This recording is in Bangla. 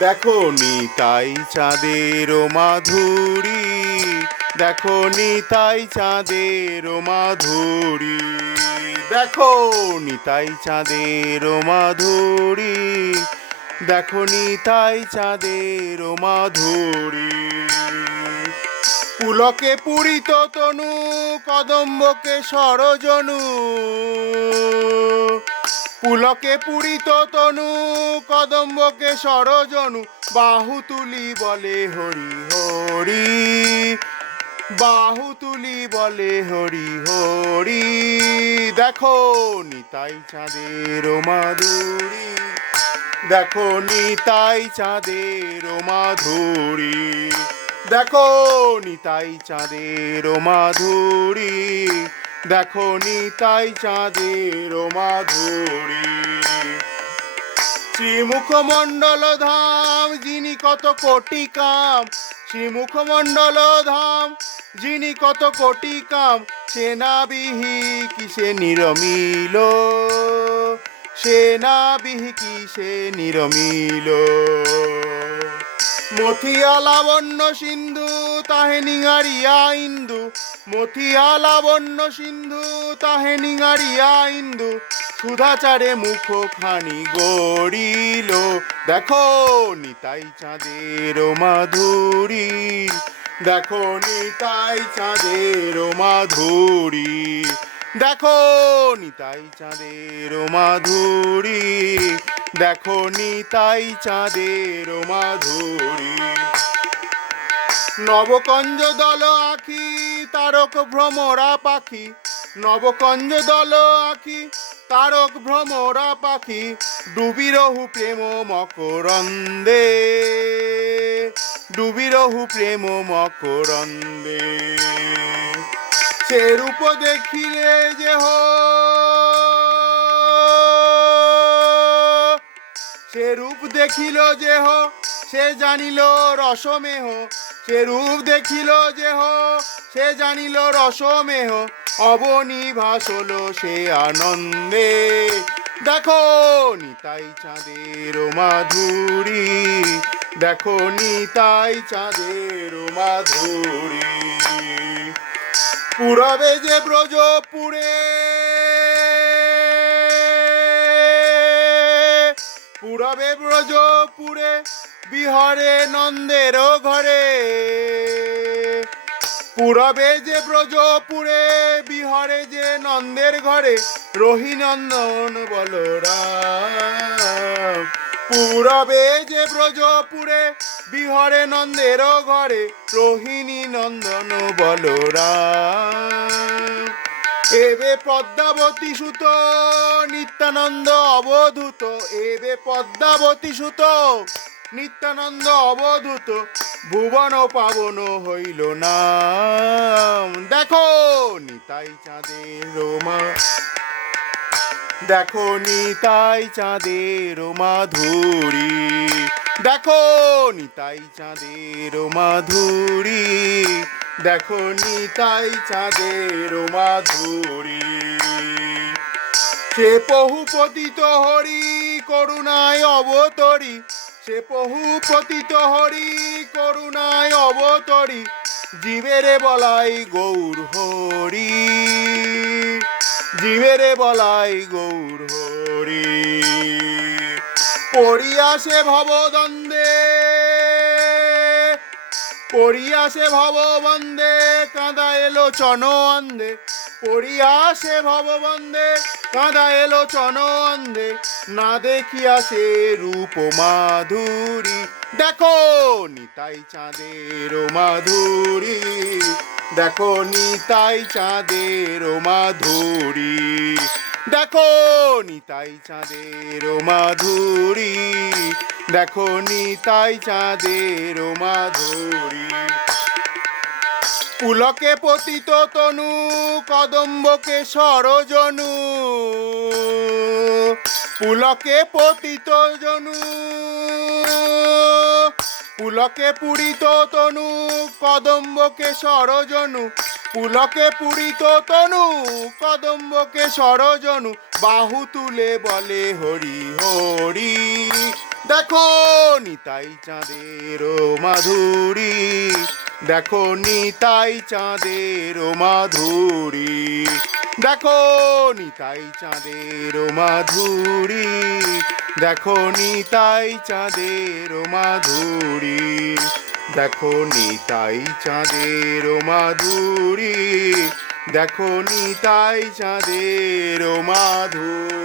দেখো নিতাই চাঁদের মাধুরী, দেখো নিতাই চাঁদের মাধুরী, দেখো নিতাই চাঁদের মাধুরী, দেখো নিতাই চাঁদের মাধুরী। পুলকে পুরিত তনু, কদম্বকে সরজনু, পুলকে পুরিত তনু, কদম্বকে সরজনু, বাহু তুলি বলে হরি হরি, বাহু তুলি বলে হরি হরি। দেখো নিতাই চাঁদের মাধুরী, দেখো নিতাই চাঁদের মাধুরী, দেখো নিতাই চাঁদের মাধুরী, দেখো নিতাই চাঁদের মাধুরী। শ্রীমুখমণ্ডল ধাম যিনি কত কোটি কাম, শ্রীমুখমণ্ডল ধাম যিনি কত কোটি কাম, সেনাবিহি কিসে নিরমিল, সেনাবিহি কিসে নিরমিল। মথিয়া লাবণ্য সিন্ধু তাহে নিঙারিয়া ইন্দু, মথিয়া লাবণ্য সিন্ধু তাহে নিঙারিয়া ইন্দু, সুধাচারে মুখ খানি গড়িল। দেখো নিতাই চাঁদের মাধুরী, দেখো নিতাই চাঁদের মাধুরী, দেখো নিতাই চাঁদের মাধুরী, দেখো নিতাই চাঁদের মাধুরী। নবকঞ্জ দল আখি তারক ভ্রমরা পাখি, নবকঞ্জ দল আখি তারক ভ্রমরা পাখি, ডুবিরহু প্রেম মকরন্দে, ডুবিরহু প্রেম মকরন্দে। সে রূপ দেখিলে যে সে রূপ দেখিল যেহ, সে জানিল রসমেহ, সে রূপ দেখিল যেহ, সে জানিল রসমেহ, অবনী ভাসল সে আনন্দে। দেখো নিতাই চাঁদের মাধুরী, দেখো নিতাই চাঁদের মাধুরী। পুরবে যে ব্রজপুরে, পুরবে ব্রজপুরে বিহরে নন্দের ঘরে, পুরবে যে ব্রজপুরে বিহরে যে নন্দের ঘরে, রহিনন্দন বলরাম। পুরবে যে ব্রজপুরে বিহরে নন্দের ঘরে, রোহিণী নন্দন বলরাম। এবে পদ্মাবতী সুত নিত্যানন্দ অবধূত, এবে পদ্মাবতী সুত নিত্যানন্দ অবধূত, ভুবন পাবন হইল নাম। দেখো নিতাই চাঁদের মা, দেখো নিতাই চাঁদের মাধুরী, দেখো নিতাই চাঁদের মাধুরী, দেখো নিতাই চাঁদের মাধুরী। সে বহু পতিত হরি করুণায় অবতরী, সে বহু পতিত হরি করুণায় অবতরী, জীবেরে বলাই গৌর হরি, জীবেরে বলাই গৌর হরি। পড়িয়া সে ভবদ্বন্দ্বে, পড়িয়া সে ভববন্দে, কাঁদা এলো চন অন্ধে, পড়িয়া সে ভববন্দে, কাঁদা এলো চন অন্ধে, না দেখিয়া সে রূপ মাধুরী। দেখো নিতাই চাঁদের মাধুরী, দেখো নিতাই চাঁদের মাধুরী, দেখো নিতাই চাঁদের মাধুরী, দেখো নিতাই চাঁদের মাধুরী। পুলকে পতিত তনু, কদম্বকে সরজনু, পুলকে পতিত জনু, পুলকে পুরিত তনু, কদম্বকে সরজনু, পুলকে পুরিত তনু, কদম্বকে সরজনু, বাহু তুলে বলে হরি হরি, দেখো নিতাই চাঁদের মাধুরী, দেখো নিতাই চাঁদের মাধুরী, দেখো নিতাই চাঁদের মাধুরী, দেখো নিতাই চাঁদের মাধুরী, দেখো নিতাই চাঁদের মাধুরী, দেখো নিতাই চাঁদের মাধুরী।